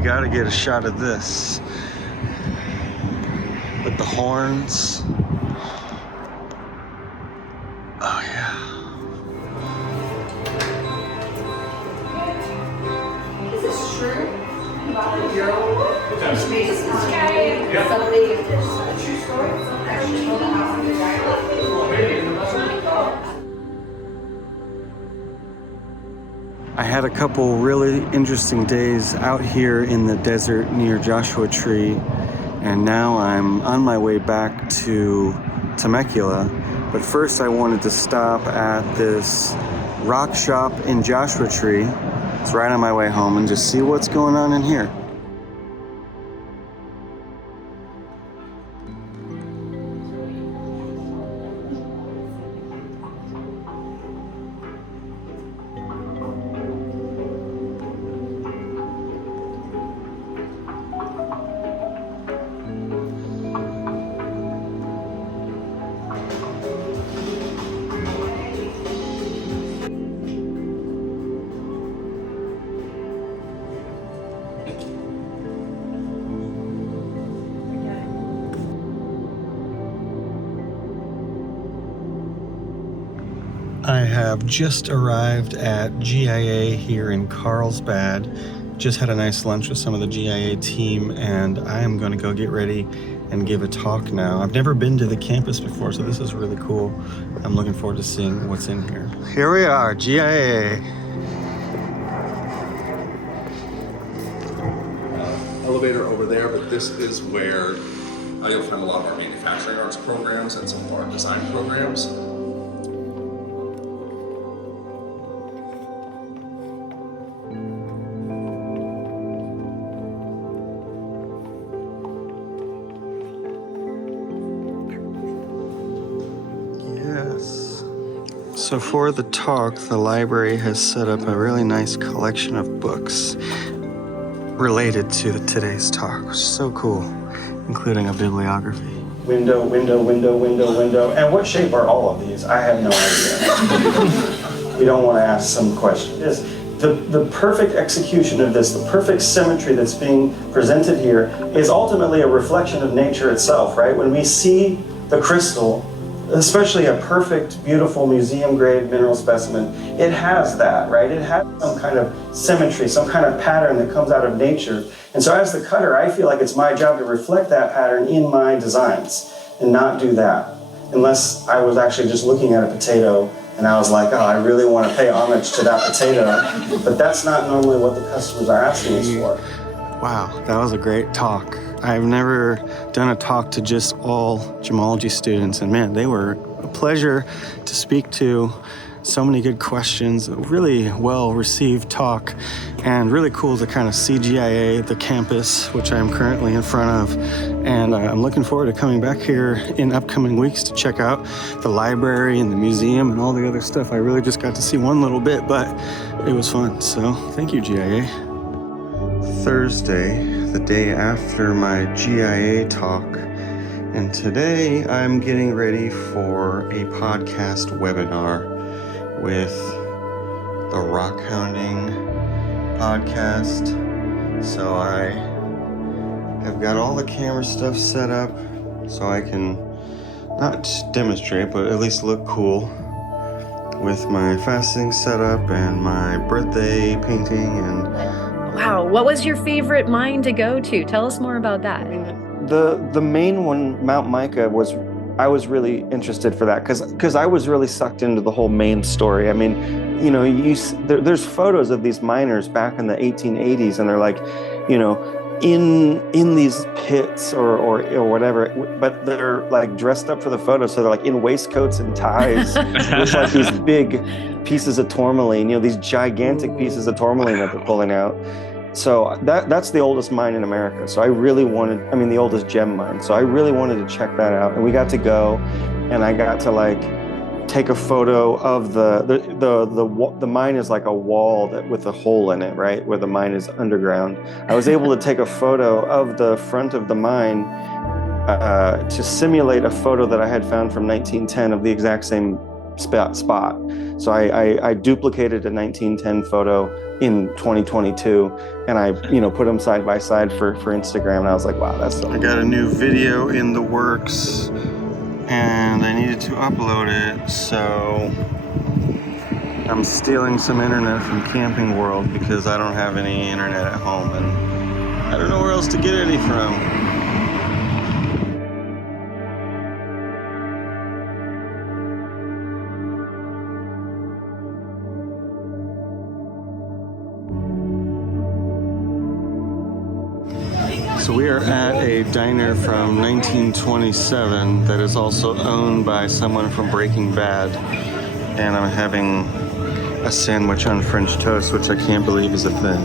we gotta get a shot of this with the horns. Oh yeah. Is this true? About the mural? Which made this GIA? Yeah. Somebody, is this a true story? Actually, the house in the I had a couple really interesting days out here in the desert near Joshua Tree, and now I'm on my way back to Temecula. But first I wanted to stop at this rock shop in Joshua Tree. It's right on my way home, and just see what's going on in here. I have just arrived at GIA here in Carlsbad. Just had a nice lunch with some of the GIA team, and I am going to go get ready and give a talk now. I've never been to the campus before, so this is really cool. I'm looking forward to seeing what's in here. Here we are, GIA. Elevator over there, but this is where you'll find a lot of our manufacturing arts programs and some of our design programs. Yes. So for the talk, the library has set up a really nice collection of books related to today's talk, which is so cool, including a bibliography. Window, window, window, window, window. And what shape are all of these? I have no idea. We don't want to ask some question. The perfect execution of this, the perfect symmetry that's being presented here is ultimately a reflection of nature itself, right? When we see the crystal, especially a perfect, beautiful museum-grade mineral specimen, it has that, right? It has some kind of symmetry, some kind of pattern that comes out of nature. And so as the cutter, I feel like it's my job to reflect that pattern in my designs and not do that. Unless I was actually just looking at a potato and I was like, oh, I really want to pay homage to that potato. But that's not normally what the customers are asking us for. Wow, that was a great talk. I've never done a talk to just all gemology students, and man, they were a pleasure to speak to. So many good questions, a really well-received talk, and really cool to kind of see GIA, the campus, which I'm currently in front of. And I'm looking forward to coming back here in upcoming weeks to check out the library and the museum and all the other stuff. I really just got to see one little bit, but it was fun. So thank you, GIA. Thursday, the day after my GIA talk, and today I'm getting ready for a podcast webinar with the Rock Hounding podcast. So I have got all the camera stuff set up so I can not demonstrate, but at least look cool with my fasting setup and my birthday painting. And wow, what was your favorite mine to go to? Tell us more about that. I mean, the main one, Mount Mica, I was really interested for that because I was really sucked into the whole main story. I mean, you know, there's photos of these miners back in the 1880s, and they're like, you know, in these pits or whatever, but they're like dressed up for the photo, so they're like in waistcoats and ties with like these big pieces of tourmaline, you know, these gigantic pieces of tourmaline that they're pulling out. So that's the oldest mine in America. So I really wanted, I mean, the oldest gem mine. So I really wanted to check that out. And we got to go, and I got to like take a photo of the mine is like a wall with a hole in it, right? Where the mine is underground. I was able to take a photo of the front of the mine to simulate a photo that I had found from 1910 of the exact same spot. So I duplicated a 1910 photo in 2022, and I, put them side by side for Instagram, and I was like, wow, that's so cool. I got a new video in the works, and I needed to upload it, so I'm stealing some internet from Camping World because I don't have any internet at home, and I don't know where else to get any from. So we are at a diner from 1927 that is also owned by someone from Breaking Bad. And I'm having a sandwich on French toast, which I can't believe is a thing.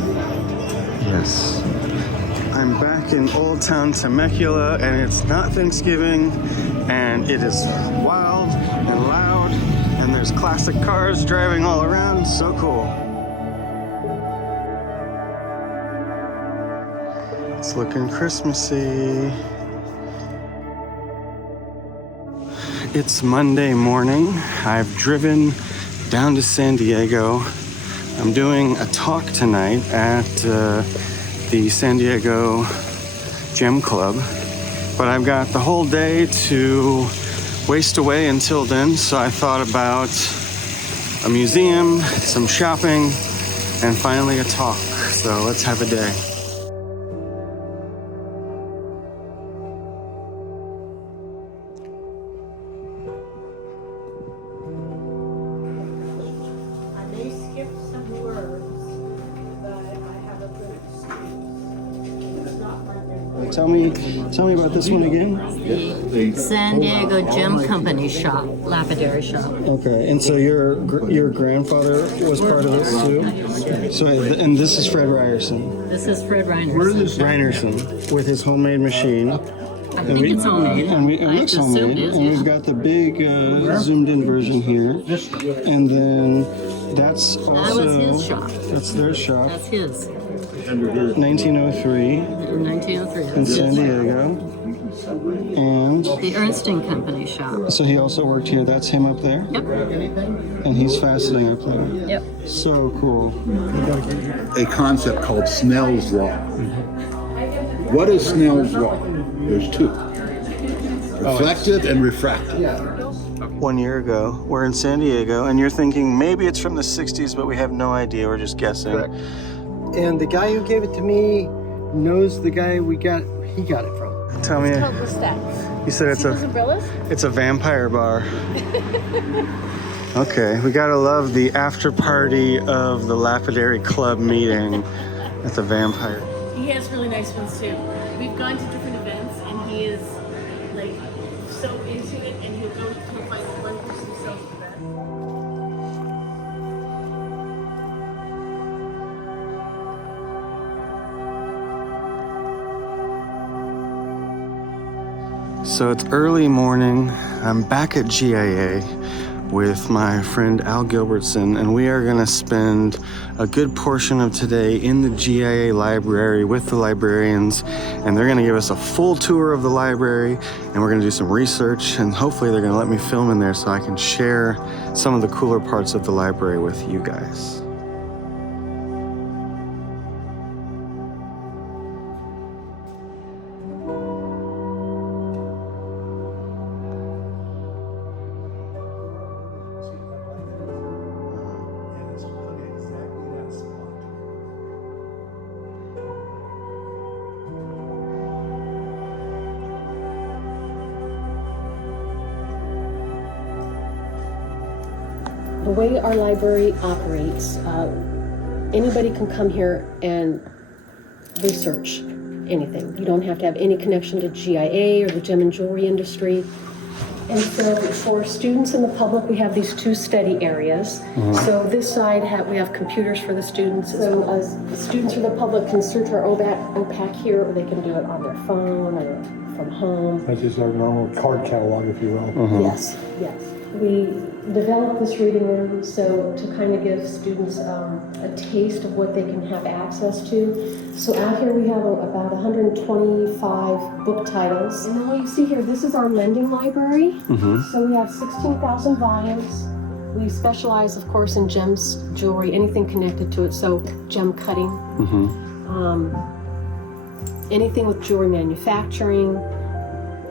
Yes. I'm back in Old Town Temecula, and it's not Thanksgiving, and it is wild and loud, and there's classic cars driving all around. So cool. It's looking Christmassy. It's Monday morning. I've driven down to San Diego. I'm doing a talk tonight at the San Diego Gem Club, but I've got the whole day to waste away until then, so I thought about a museum, some shopping, and finally a talk. So let's have a day. Tell me about this one again. San Diego Gem Company shop, lapidary shop. Okay, and so your grandfather was part of this too. So, and this is Fred Ryerson. This is Fred Ryerson with his homemade machine. I think it's homemade. And it looks homemade. And we've got the big zoomed in version here, and then that's also that was his shop. That's their shop. That's his. 1903 in San Diego. And the Ernst & Company shop. So he also worked here. That's him up there? Yep. And he's faceting up there. Yep. So cool. A concept called Snell's Law. What is Snell's Law? There's two. Reflective and refractive. 1 year ago, we're in San Diego, and you're thinking maybe it's from the 60s, but we have no idea. We're just guessing. Correct. And the guy who gave it to me knows the guy he got it from. Tell me. It's called the Steps. You said See those umbrellas? it's a vampire bar. Okay, we gotta love the after party of the Lapidary Club meeting at the vampire. He has really nice ones too. We've gone to different events, and he is like so into it, and he'll find one person who sells the best. So it's early morning. I'm back at GIA with my friend Al Gilbertson, and we are gonna spend a good portion of today in the GIA library with the librarians, and they're gonna give us a full tour of the library, and we're gonna do some research, and hopefully they're gonna let me film in there so I can share some of the cooler parts of the library with you guys. The way our library operates, anybody can come here and research anything. You don't have to have any connection to GIA or the gem and jewelry industry. And so for students and the public, we have these two study areas. So this side, we have computers for the students. So students or the public can search our OPAC here, or they can do it on their phone or from home. That's just our normal card catalog, if you will. Yes, yes. We developed this reading room so to kind of give students a taste of what they can have access to. So out here we have about 125 book titles. And then what you see here, this is our lending library. So we have 16,000 volumes. We specialize, of course, in gems, jewelry, anything connected to it. So gem cutting, anything with jewelry manufacturing,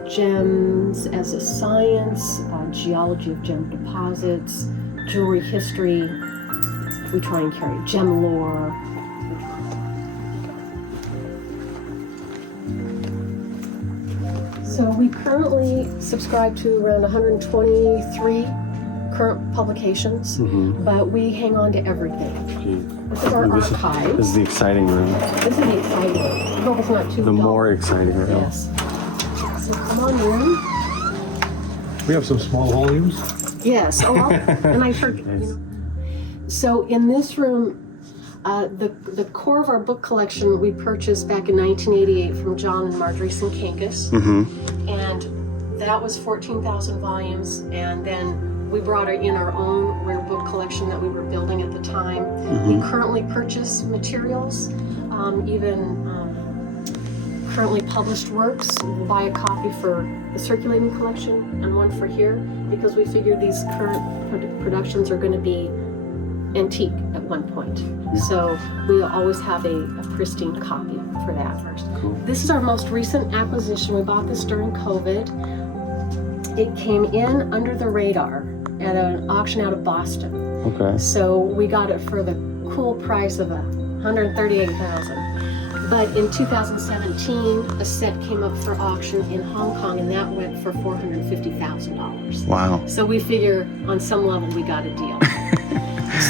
gems as a science, geology of gem deposits, jewelry history. We try and carry gem lore. So we currently subscribe to around 123 current publications, but we hang on to everything. This is our archive. This is the exciting room. This is the exciting room. I hope it's not too The dull. more exciting room. Yes. So come on in. We have some small volumes. Yes. Oh, and I heard. You know. So in this room, the core of our book collection we purchased back in 1988 from John and Marjorie Sinkankis, and that was 14,000 volumes. And then we brought in our own rare book collection that we were building at the time. We currently purchase materials, even currently published works. We'll buy a copy for the circulating collection and one for here, because we figure these current productions are going to be antique at one point. So we'll always have a pristine copy for that first. This is our most recent acquisition. We bought this during COVID. It came in under the radar at an auction out of Boston. Okay. So we got it for the cool price of $138,000. But in 2017, a set came up for auction in Hong Kong, and that went for $450,000. Wow. So we figure on some level we got a deal.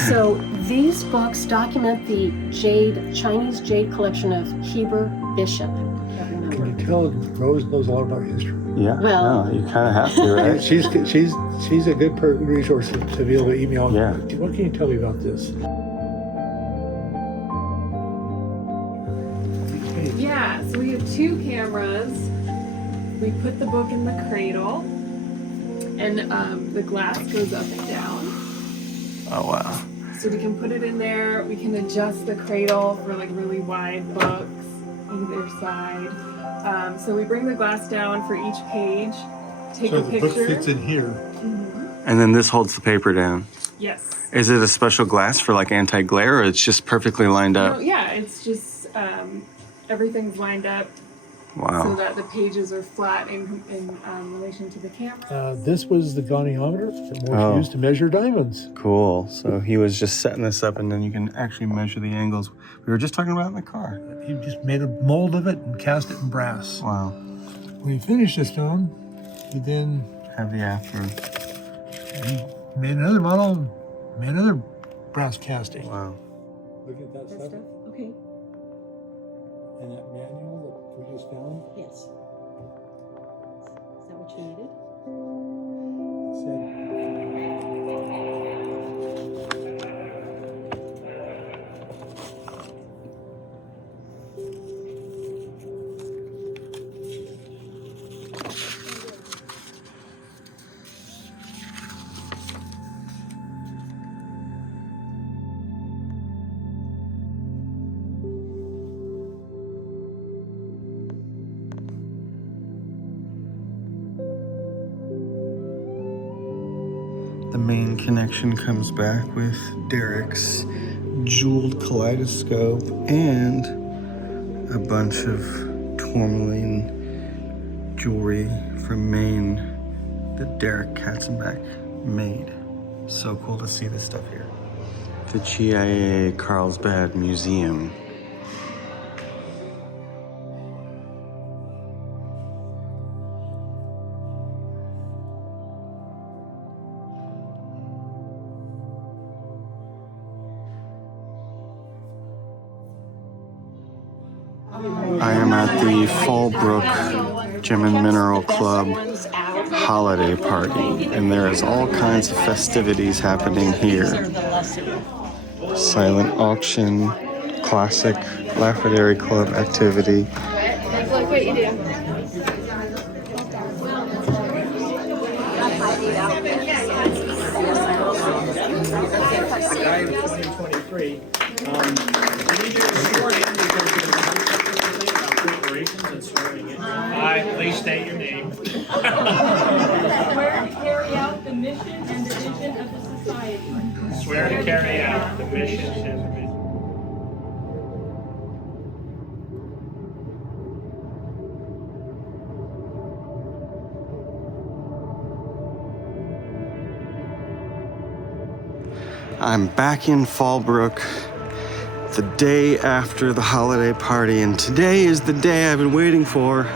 So these books document the Chinese jade collection of Heber Bishop. Can you tell Rose knows a lot about history? Yeah. Well- no, you kind of have to, right? She's a good resource to be able to email. Yeah. What can you tell me about this? Yeah, so we have 2 cameras. We put the book in the cradle, and the glass goes up and down. Oh, wow. So we can put it in there. We can adjust the cradle for like really wide books either side. So we bring the glass down for each page, take a picture. in here. And then this holds the paper down. Yes. Is it a special glass for like anti-glare, or it's just perfectly lined up? No, yeah, it's just everything's lined up so Wow. that the pages are flat in relation to the camera. This was the goniometer that was Oh. used to measure diamonds. Cool. So he was just setting this up, and then you can actually measure the angles we were just talking about in the car. He just made a mold of it and cast it in brass. Wow. When he finished the stone, he then Have the after. he made another model, made another brass casting. Wow. Look at that stuff. Okay. And that manual that we just found. Yes. Is that what you needed? The main connection comes back with Derek's jeweled kaleidoscope and a bunch of tourmaline jewelry from Maine that Derek Katzenbach made. So cool to see this stuff here. The GIA Carlsbad Museum. I am at the Fallbrook Gem and Mineral Club holiday party, and there is all kinds of festivities happening here. Silent auction, classic Lapidary Club activity. Look what you do. The guy in 2023. We need you to swear in because there's something about corporations and swearing in. Please state your name. Swear to carry out the mission and the vision of the society. Swear to carry out the missions and the I'm back in Fallbrook the day after the holiday party, and today is the day I've been waiting for.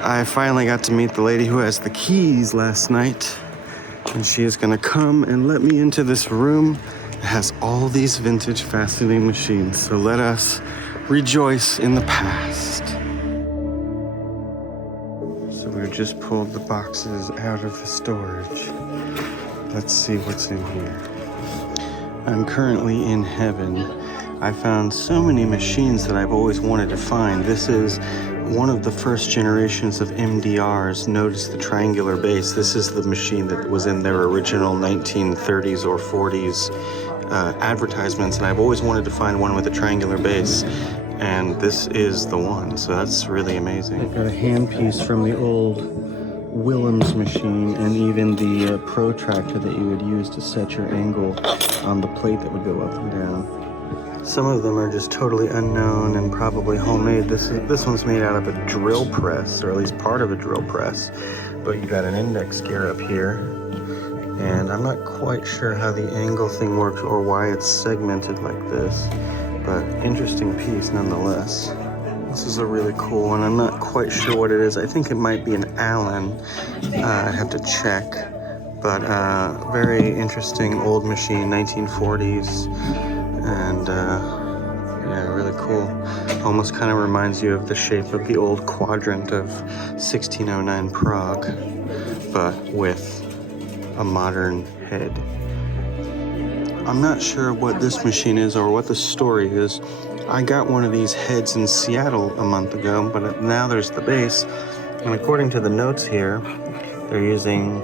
I finally got to meet the lady who has the keys last night, and she is gonna come and let me into this room that has all these vintage faceting machines. So let us rejoice in the past. So we just pulled the boxes out of the storage. Let's see what's in here. I'm currently in heaven. I found so many machines that I've always wanted to find. This is one of the first generations of MDRs. Notice the triangular base. This is the machine that was in their original 1930s or 40s advertisements, and I've always wanted to find one with a triangular base, and this is the one, so that's really amazing. I've got a handpiece from the old Willems machine, and even the protractor that you would use to set your angle on the plate that would go up and down. Some of them are just totally unknown and probably homemade. This one's made out of a drill press, or at least part of a drill press, but you got an index gear up here, and I'm not quite sure how the angle thing works or why it's segmented like this, but interesting piece nonetheless. This is a really cool one. I'm not quite sure what it is. I think it might be an Allen. I'd have to check. But very interesting old machine, 1940s. And yeah, really cool. Almost kind of reminds you of the shape of the old quadrant of 1609 Prague, but with a modern head. I'm not sure what this machine is or what the story is. I got one of these heads in Seattle a month ago, but now there's the base. And according to the notes here, they're using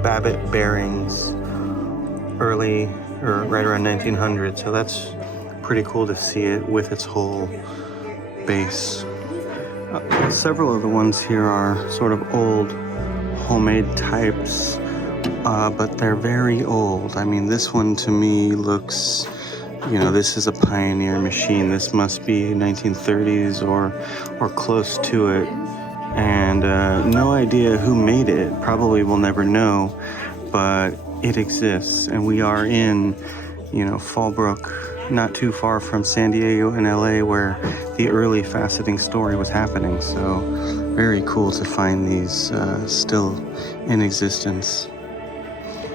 Babbitt bearings early, or right around 1900. So that's pretty cool to see it with its whole base. Several of the ones here are sort of old homemade types, but they're very old. I mean, this one to me looks, you know, this is a pioneer machine. This must be 1930s or close to it. And no idea who made it. Probably we'll never know, but it exists. And we are in, you know, Fallbrook, not too far from San Diego and LA, where the early faceting story was happening. So very cool to find these still in existence.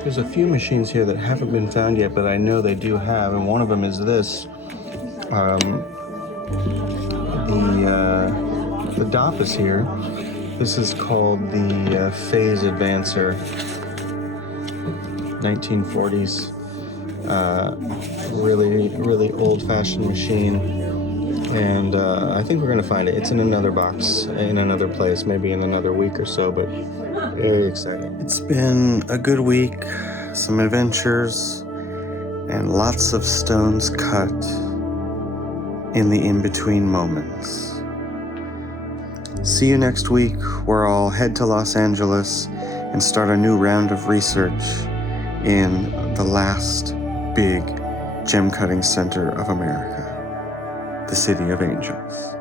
There's a few machines here that haven't been found yet, but I know they do have, and one of them is this. The DOP is here. This is called the Phase Advancer, 1940s. Really old-fashioned machine, and I think we're gonna find it. It's in another box, in another place, maybe in another week or so, but very exciting. It's been a good week, some adventures, and lots of stones cut in the in-between moments. See you next week, where I'll head to Los Angeles and start a new round of research in the last big gem cutting center of America, the City of Angels.